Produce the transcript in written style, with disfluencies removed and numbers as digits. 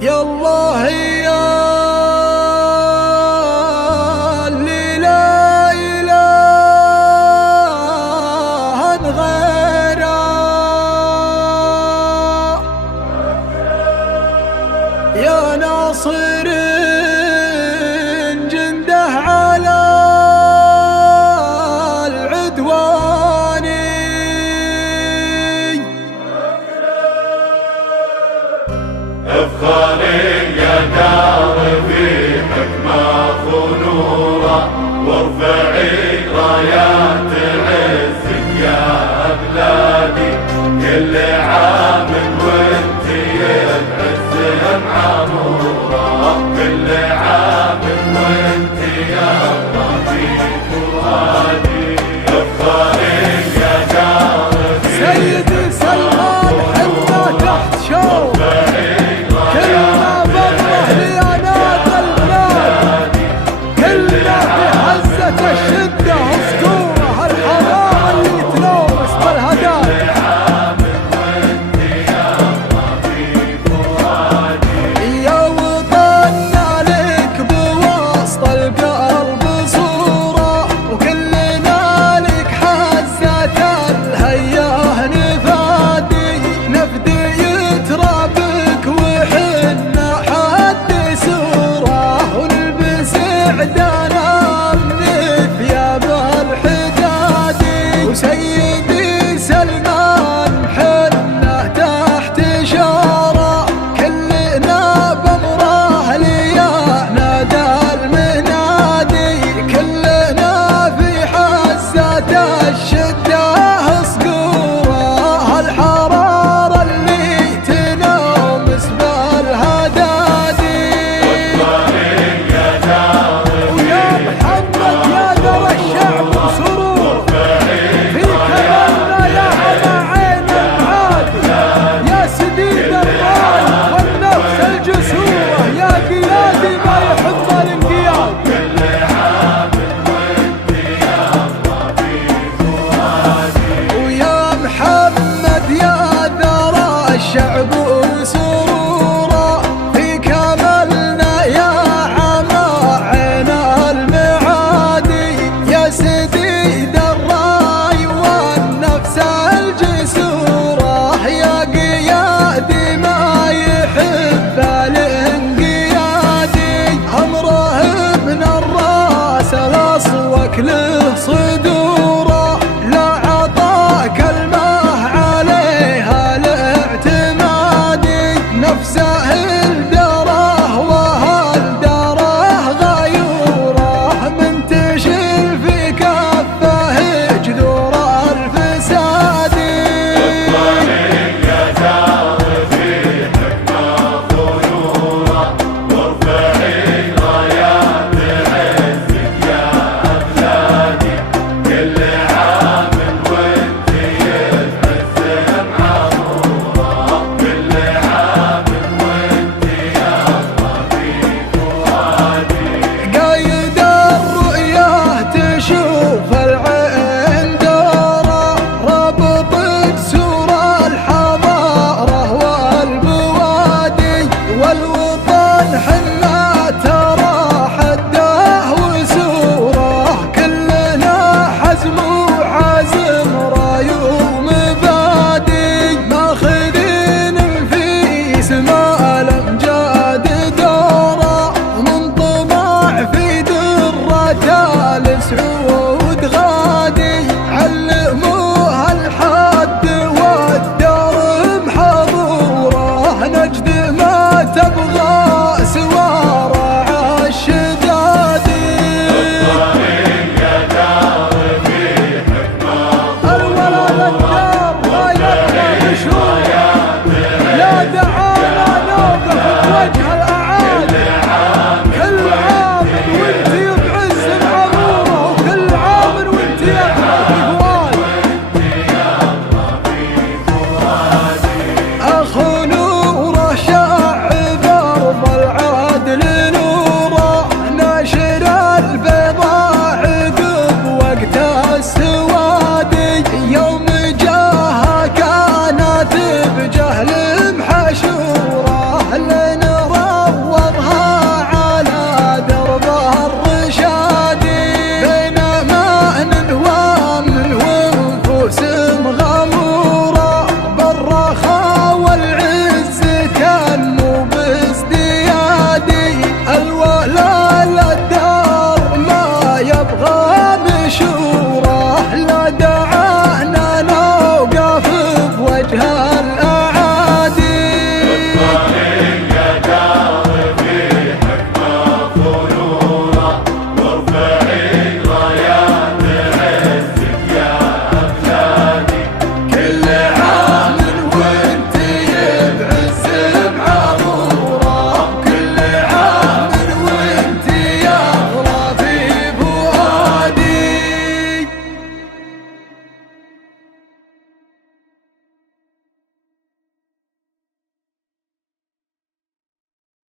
يا الله يا اللي لا إله غيره، يا ناصر جنده على العدوان، افخري يا دار في حكمة ونورا، وارفعي رايات عزك يا بلادي. كل عام وانتي العز معمورة، كل عام وانتي يا الله في فؤادي. افخري يا دار في سيدي سلمان حتى تحت شوق كلنا بره ليانات البلاد، كلنا في حزة الشدة أسطورة، الحضارة اللي تلومس بالهدايا. يا وطننا لك بوسط القلب صورة، وكلنا لك حزة الهياه نفادي، نفدي يترابك وحنا حد سورة، ونلبس عدانا من ثياب الحدادي. وسيدي سلمان حنا تحت شارة، كلنا بأمره ليا نادى المنادي، كلنا في حزة الشدة صقورة، الحرارة اللي تنومس بالهدادي. ويا محمد يا ذرى الشعب سرور، في كلامنا يا أبا عين المعادي، يا سديد الراي والنفس الجسورة، يا قيادي ما يحب الانقياد. ويا محمد يا ذرى الشعب